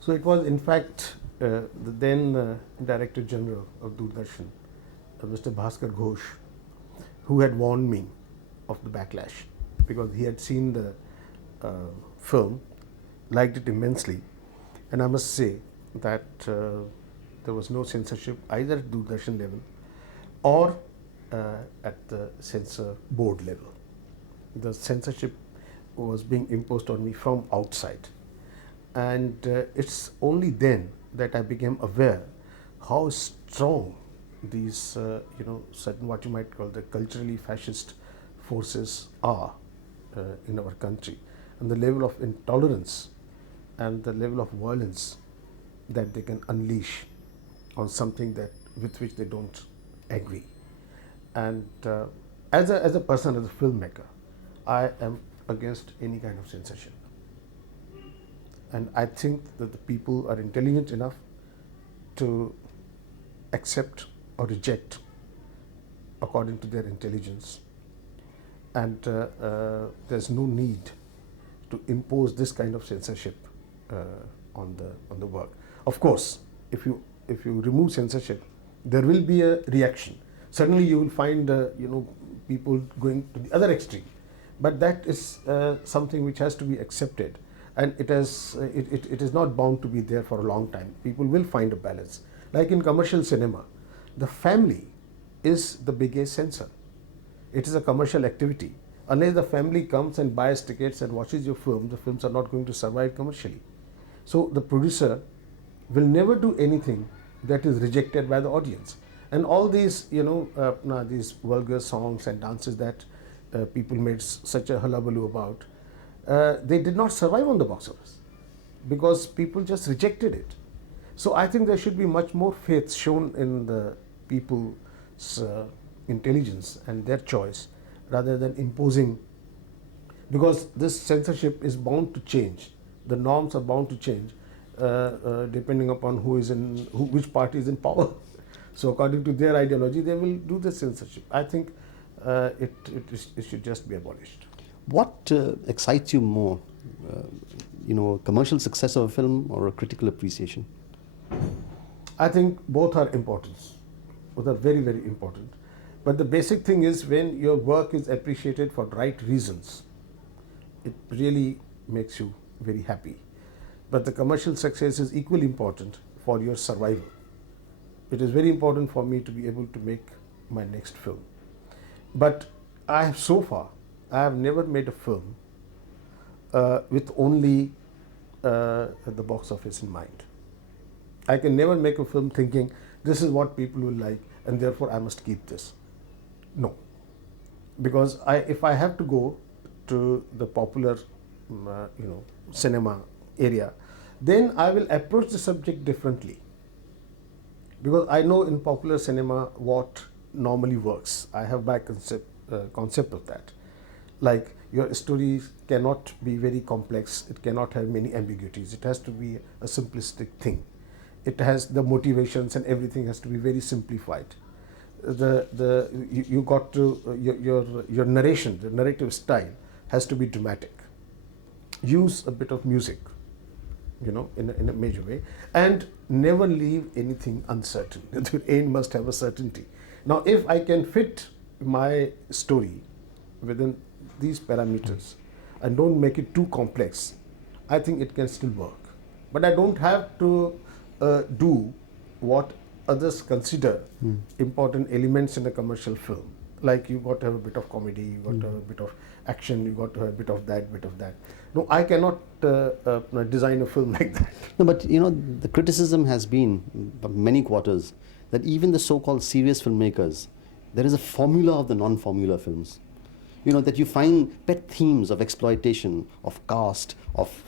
So it was in fact the then Director General of Doordarshan, Mr. Bhaskar Ghosh, who had warned me of the backlash, because he had seen the film, liked it immensely, and I must say that there was no censorship either at Doordarshan level or at the censor board level. The censorship was being imposed on me from outside, and it's only then that I became aware how strong these certain, what you might call, the culturally fascist forces are in our country, and the level of intolerance and the level of violence that they can unleash on something that with which they don't agree. And as a person, as a filmmaker, I am against any kind of censorship. And I think that the people are intelligent enough to accept or reject according to their intelligence. And there's no need to impose this kind of censorship on the work. Of course, if you remove censorship, there will be a reaction. Suddenly you will find people going to the other extreme, but that is something which has to be accepted, and it is not bound to be there for a long time. People will find a balance. Like in commercial cinema, the family is the biggest censor. It is a commercial activity. Unless the family comes and buys tickets and watches your film, the films are not going to survive commercially. So the producer will never do anything that is rejected by the audience. And all these, these vulgar songs and dances that people made such a hullabaloo about, they did not survive on the box office because people just rejected it. So I think there should be much more faith shown in the people's intelligence and their choice, rather than imposing, because this censorship is bound to change. The norms are bound to change depending upon which party is in power. So according to their ideology, they will do the censorship. I think it should just be abolished. What excites you more, commercial success of a film or a critical appreciation? I think both are important. Both are very, very important. But the basic thing is, when your work is appreciated for right reasons, it really makes you very happy. But the commercial success is equally important for your survival. It is very important for me to be able to make my next film. But I have never made a film with only the box office in mind. I can never make a film thinking this is what people will like and therefore I must keep this. No, because if I have to go to the popular cinema area, then I will approach the subject differently, because I know in popular cinema what normally works. I have my concept of that. Like, your story cannot be very complex, it cannot have many ambiguities, it has to be a simplistic thing. It has the motivations and everything has to be very simplified. You got to your narration, the narrative style has to be dramatic. Use a bit of music, in a major way, and never leave anything uncertain. The end must have a certainty. Now, if I can fit my story within these parameters and don't make it too complex, I think it can still work. But I don't have to do what others consider important elements in a commercial film. Like, you got to have a bit of comedy, you got to have a bit of action, you got to have a bit of that, bit of that. No, I cannot design a film like that. No, but the criticism has been for many quarters that even the so-called serious filmmakers, there is a formula of the non-formula films. That you find pet themes of exploitation, of caste, of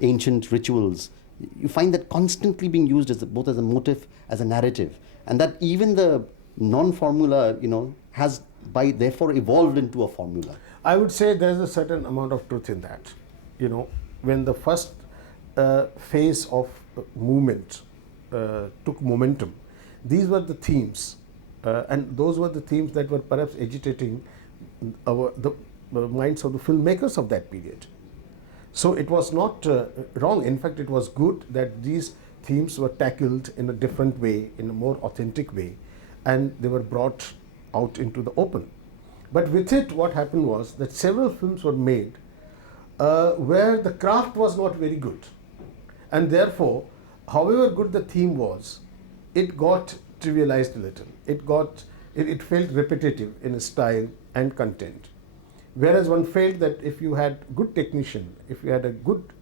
ancient rituals. You find that constantly being used both as a motive, as a narrative, and that even the non-formula, has therefore evolved into a formula. I would say there's a certain amount of truth in that. When the first phase of movement took momentum, these were the themes, and those were the themes that were perhaps agitating the minds of the filmmakers of that period. So it was not wrong. In fact, it was good that these themes were tackled in a different way, in a more authentic way, and they were brought out into the open. But with it, what happened was that several films were made where the craft was not very good. And therefore, however good the theme was, it got trivialized a little. It felt repetitive in style and content. Whereas one felt that if you had good technician, if you had a good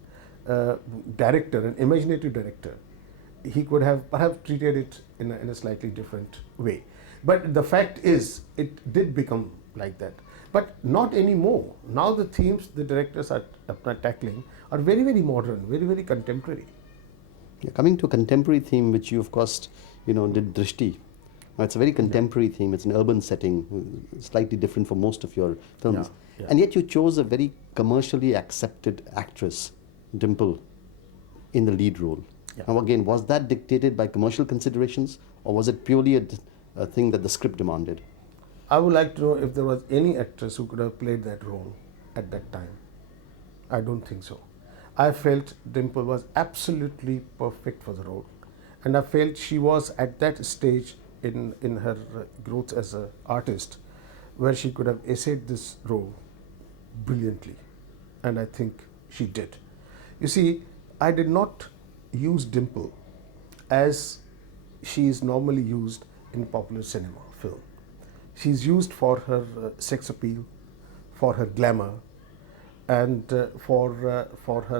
director, an imaginative director, he could have perhaps treated it in a slightly different way. But the fact is, it did become like that. But not anymore. Now the themes the directors are tackling are very, very modern, very, very contemporary. Yeah, coming to a contemporary theme, which you of course, did Drishti. Now, it's a very contemporary theme. It's an urban setting, slightly different from most of your films. Yeah. And yet you chose a very commercially accepted actress, Dimple, in the lead role. Yeah. Now again, was that dictated by commercial considerations, or was it purely a thing that the script demanded? I would like to know if there was any actress who could have played that role at that time. I don't think so. I felt Dimple was absolutely perfect for the role. And I felt she was at that stage in her growth as an artist where she could have essayed this role brilliantly. And I think she did. You see, I did not use Dimple as she is normally used in popular cinema film. She's used for her sex appeal, for her glamour, and for her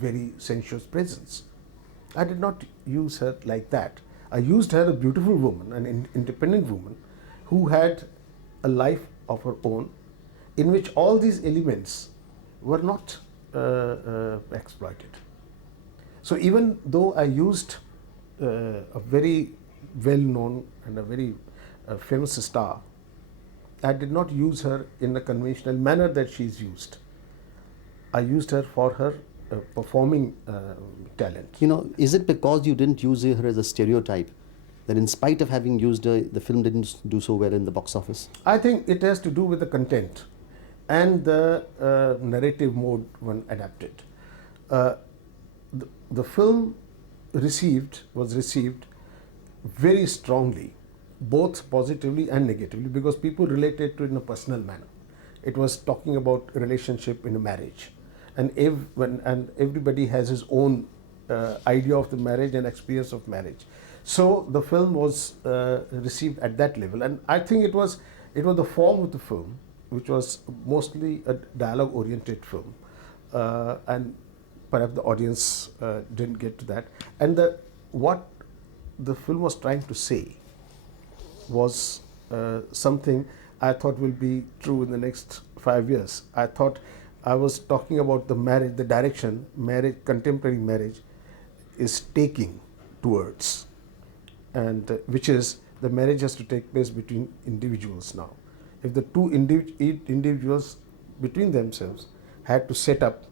very sensuous presence. I did not use her like that. I used her, a beautiful woman, an independent woman, who had a life of her own, in which all these elements were not exploited. So even though I used a very well-known and a very famous star, I did not use her in the conventional manner that she is used. I used her for her performing talent. Is it because you didn't use her as a stereotype that in spite of having used her, the film didn't do so well in the box office? I think it has to do with the content and the narrative mode one adapted. The film was received very strongly, both positively and negatively, because people related to it in a personal manner. It was talking about relationship in a marriage, and everybody has his own idea of the marriage and experience of marriage. So the film was received at that level, and I think it was the form of the film, which was mostly a dialogue-oriented film, and perhaps the audience didn't get to that. And what the film was trying to say was something I thought will be true in the next 5 years. I thought I was talking about the marriage, the direction contemporary marriage is taking towards, and which is the marriage has to take place between individuals now. If the two individuals between themselves had to set up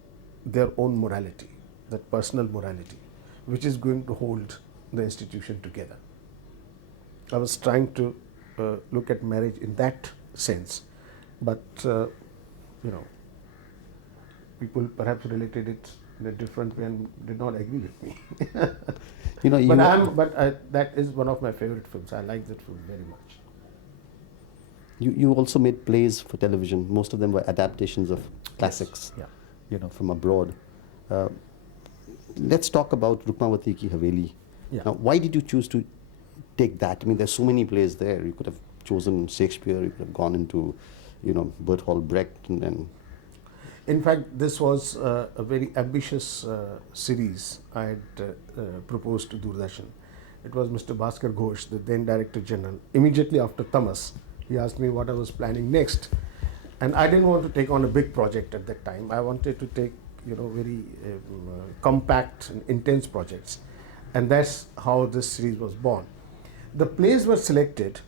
their own morality, that personal morality, which is going to hold the institution together. I was trying to look at marriage in that sense, but people perhaps related it in a different way and did not agree with me. That is one of my favorite films. I like that film very much. You also made plays for television. Most of them were adaptations of classics, Yeah. From abroad. Let's talk about Rukmawati Ki Haveli. Yeah. Now, why did you choose to take that? I mean, there's so many plays there. You could have chosen Shakespeare. You could have gone into, Bertolt Brecht, and then. In fact, this was a very ambitious series I had proposed to Doordarshan. It was Mr. Bhaskar Ghosh, the then Director General. Immediately after Tamas, he asked me what I was planning next. And I didn't want to take on a big project at that time. I wanted to take, very compact and intense projects. And that's how this series was born. The plays were selected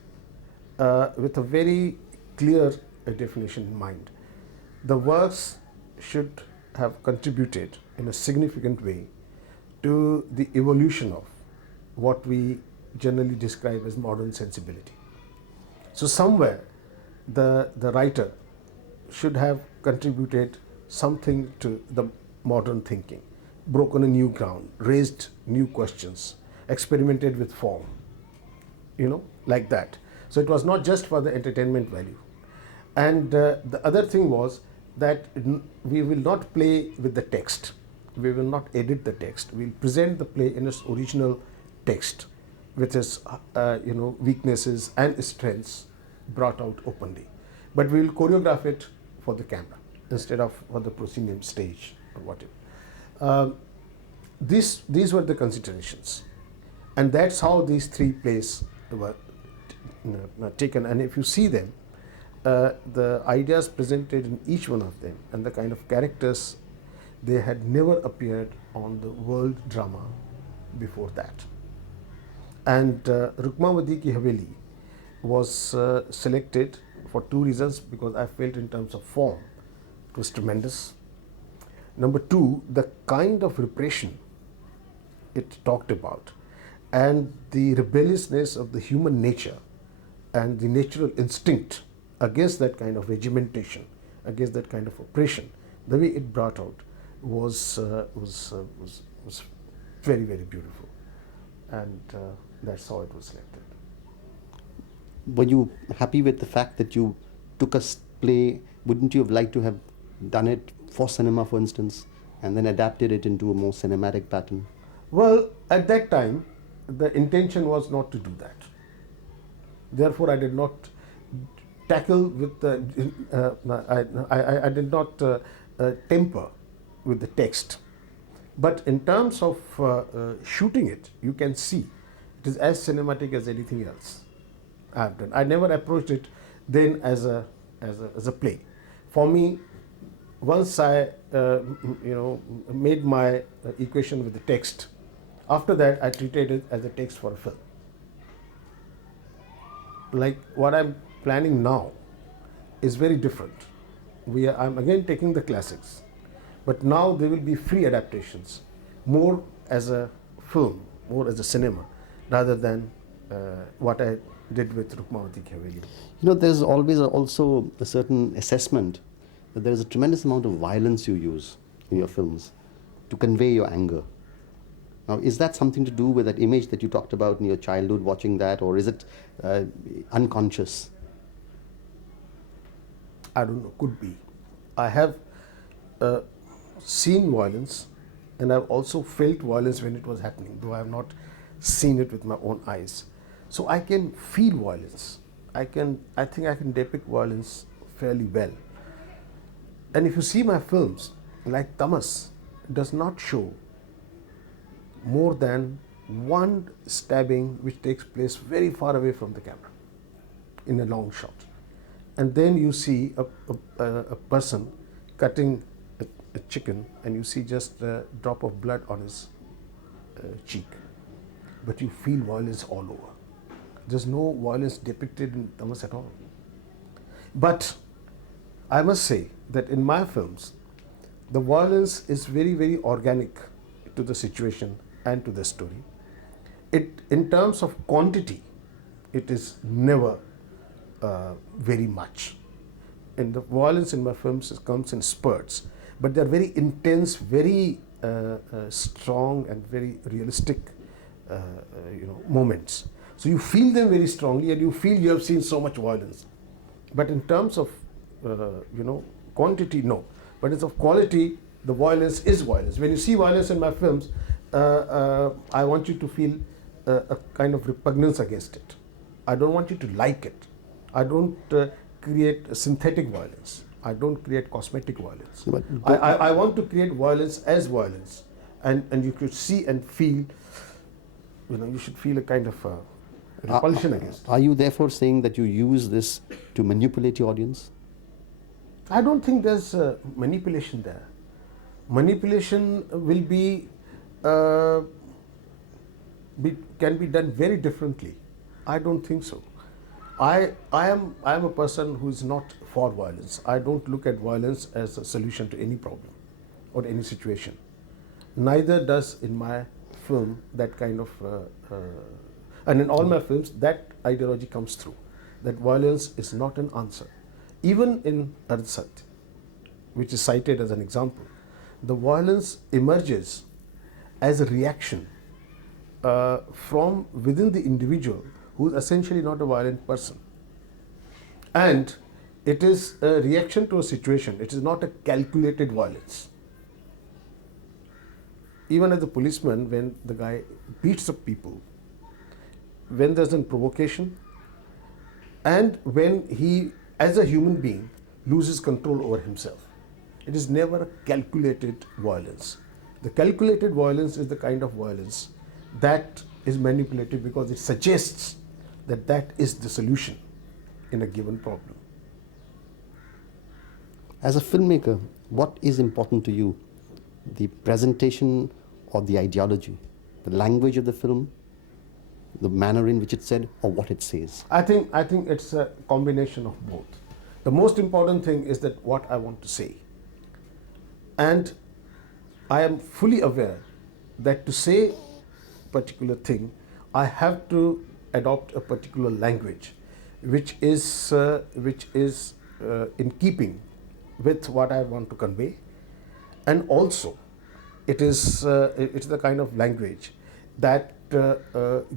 with a very clear definition in mind. The works should have contributed in a significant way to the evolution of what we generally describe as modern sensibility. So somewhere the writer should have contributed something to the modern thinking, broken a new ground, raised new questions, experimented with form, like that. So it was not just for the entertainment value. And the other thing was that we will not play with the text. We will not edit the text. We'll present the play in its original text, with its weaknesses and strengths brought out openly. But we will choreograph it for the camera instead of for the proscenium stage or whatever. These were the considerations, and that's how these three plays were taken. And if you see them, the ideas presented in each one of them and the kind of characters, they had never appeared on the world drama before that. And Rukmavati Ki Haveli was selected for two reasons, because I felt in terms of form it was tremendous. Number two, the kind of repression it talked about and the rebelliousness of the human nature and the natural instinct against that kind of regimentation, against that kind of oppression, the way it brought out was very, very beautiful. And that's how it was selected. Were you happy with the fact that you took a play? Wouldn't you have liked to have done it for cinema, for instance, and then adapted it into a more cinematic pattern? Well, at that time, the intention was not to do that. Therefore, I did not tackle with the, I did not temper with the text. But in terms of shooting it, you can see it is as cinematic as anything else I have done. I never approached it then as a play. For me, once I made my equation with the text, after that I treated it as a text for a film. Like what I'm planning now is very different. I'm again taking the classics, but now there will be free adaptations, more as a film, more as a cinema, rather than what I did with Rukmavati Ki Haveli. There's always also a certain assessment that there is a tremendous amount of violence you use in your films to convey your anger. Now, is that something to do with that image that you talked about in your childhood watching that, or is it unconscious? I don't know, could be. I have seen violence, and I've also felt violence when it was happening, though I have not seen it with my own eyes. So I can feel violence. I think I can depict violence fairly well. And if you see my films, like Tamas, does not show more than one stabbing which takes place very far away from the camera in a long shot. And then you see a person cutting a chicken, and you see just a drop of blood on his cheek. But you feel violence all over. There's no violence depicted in Tamas at all. But I must say that in my films, the violence is very, very organic to the situation and to the story. In terms of quantity, it is never very much. And the violence in my films comes in spurts, but they're very intense, very strong and very realistic moments. So you feel them very strongly, and you feel you have seen so much violence. But in terms of quantity, no. But it's of quality. The violence is violence. When you see violence in my films, I want you to feel a kind of repugnance against it. I don't want you to like it. I don't create synthetic violence. I don't create cosmetic violence. But I want to create violence as violence, and you could see and feel. You should feel a kind of repulsion against it. Are you therefore saying that you use this to manipulate your audience? I don't think there's manipulation there. Manipulation will can be done very differently. I don't think so. I am a person who is not for violence. I don't look at violence as a solution to any problem or any situation. Neither does in my film that kind of, and in all my films that ideology comes through, that violence is not an answer. Even in Ardsat, which is cited as an example, the violence emerges as a reaction from within the individual who is essentially not a violent person. And it is a reaction to a situation, it is not a calculated violence. Even as a policeman, when the guy beats up people, when there's a provocation, and when he, as a human being, loses control over himself. It is never a calculated violence. The calculated violence is the kind of violence that is manipulated because it suggests that that is the solution in a given problem. As a filmmaker, what is important to you? The presentation or the ideology? The language of the film? The manner in which it's said, or what it says? I think it's a combination of both. The most important thing is that what I want to say. And I am fully aware that to say a particular thing, I have to adopt a particular language, which is in keeping with what I want to convey, and also it's the kind of language that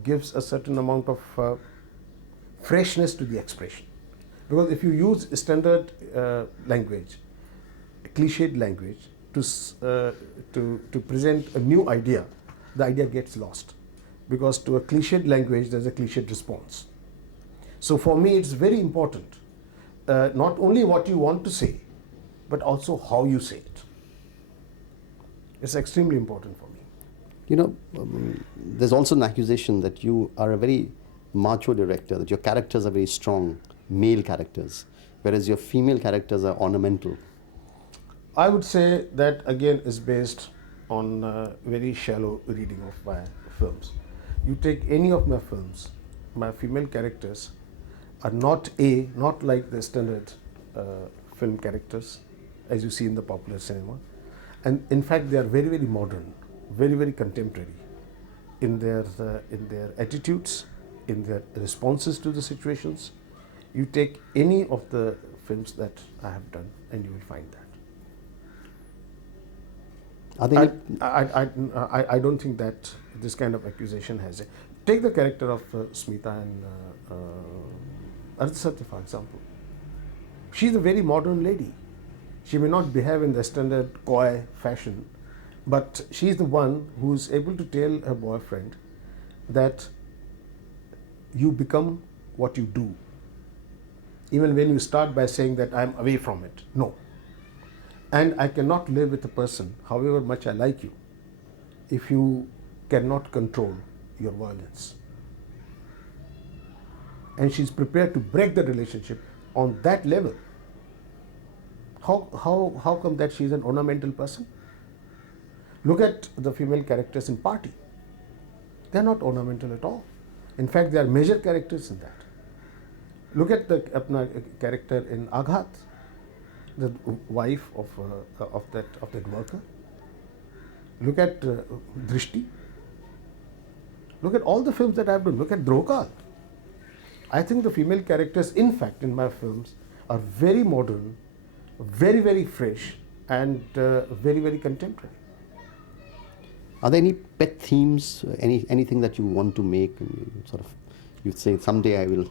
gives a certain amount of freshness to the expression. Because if you use standard language, cliched language, to present a new idea, the idea gets lost. Because to a cliched language, there's a cliched response. So for me, it's very important, not only what you want to say, but also how you say it. It's extremely important for me. You know, there's also an accusation that you are a very macho director, that your characters are very strong, male characters, whereas your female characters are ornamental. I would say that again is based on very shallow reading of my films. You take any of my films, my female characters are not like the standard film characters as you see in the popular cinema, and in fact they are very, very modern, very, very contemporary in their attitudes, in their responses to the situations. You take any of the films that I have done and you will find that. Are there I don't think that this kind of accusation has it. Take the character of Smita and Arthasatya, for example. She's a very modern lady. She may not behave in the standard coy fashion, but she's the one who's able to tell her boyfriend that you become what you do. Even when you start by saying that I'm away from it. No. And I cannot live with a person, however much I like you, if you cannot control your violence. And she's prepared to break the relationship on that level. How come that she's an ornamental person? Look at the female characters in Party. They're not ornamental at all. In fact, they are major characters in that. Look at the character in Aghat, the wife of that worker. Look at Drishti. Look at all the films that I've done. Look at Drokal. I think the female characters, in fact, in my films are very modern, very, very fresh, and very, very contemporary. Are there any pet themes, anything that you want to make? And you say someday I will.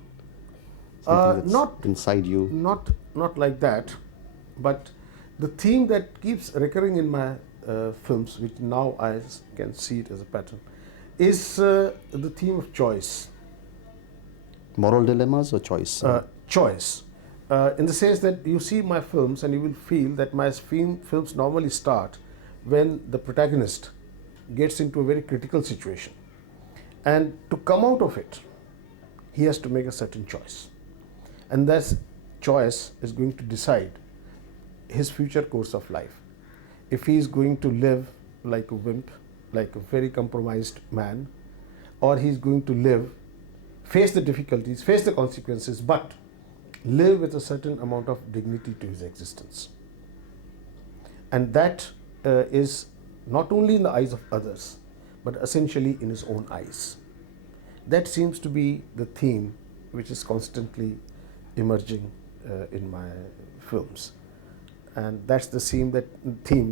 Not inside you. Not like that, but the theme that keeps recurring in my films, which now I can see it as a pattern, is the theme of choice. Moral dilemmas or choice? Choice. In the sense that you see my films and you will feel that my films normally start when the protagonist gets into a very critical situation. And to come out of it, he has to make a certain choice. And that choice is going to decide his future course of life. If he is going to live like a wimp, like a very compromised man, or he's going to live, face the difficulties, face the consequences, but live with a certain amount of dignity to his existence. And that is not only in the eyes of others, but essentially in his own eyes. That seems to be the theme which is constantly emerging in my films. and that's the theme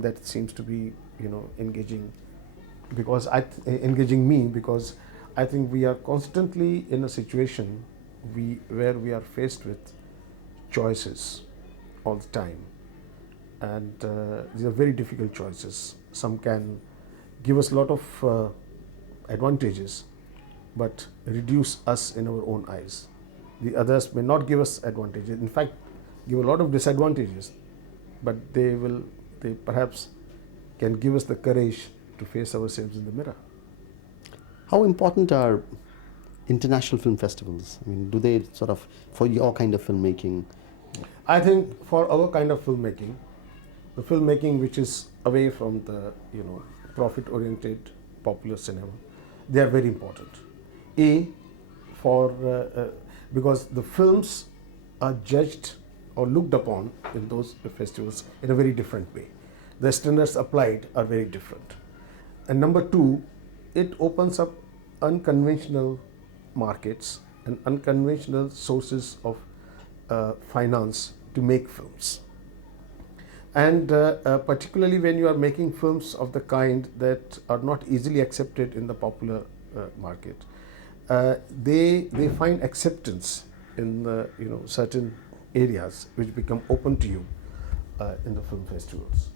that seems to be, engaging, because engaging me, because I think we are constantly in a situation where we are faced with choices all the time, and these are very difficult choices. Some can give us a lot of advantages, but reduce us in our own eyes. The others may not give us advantages. In fact, give a lot of disadvantages, but they perhaps can give us the courage to face ourselves in the mirror. How important are international film festivals? I mean, do they sort of, for your kind of filmmaking? I think for our kind of filmmaking, the filmmaking which is away from the profit-oriented popular cinema, they are very important. Because the films are judged or looked upon in those festivals in a very different way. The standards applied are very different. And number two, it opens up unconventional markets and unconventional sources of finance to make films. And particularly when you are making films of the kind that are not easily accepted in the popular market, they find acceptance in certain areas which become open to you in the film festivals.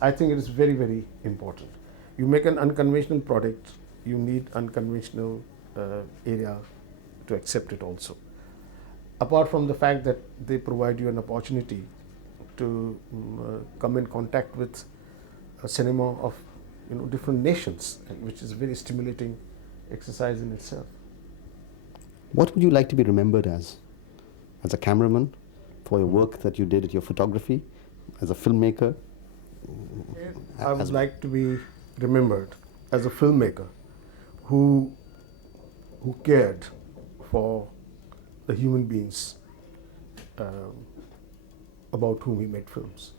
I think it is very, very important. You make an unconventional product, you need unconventional area to accept it also. Apart from the fact that they provide you an opportunity to come in contact with a cinema of different nations, which is a very stimulating exercise in itself. What would you like to be remembered as? As a cameraman, for your work that you did at your photography, as a filmmaker? I would like to be remembered as a filmmaker who cared for the human beings about whom he made films.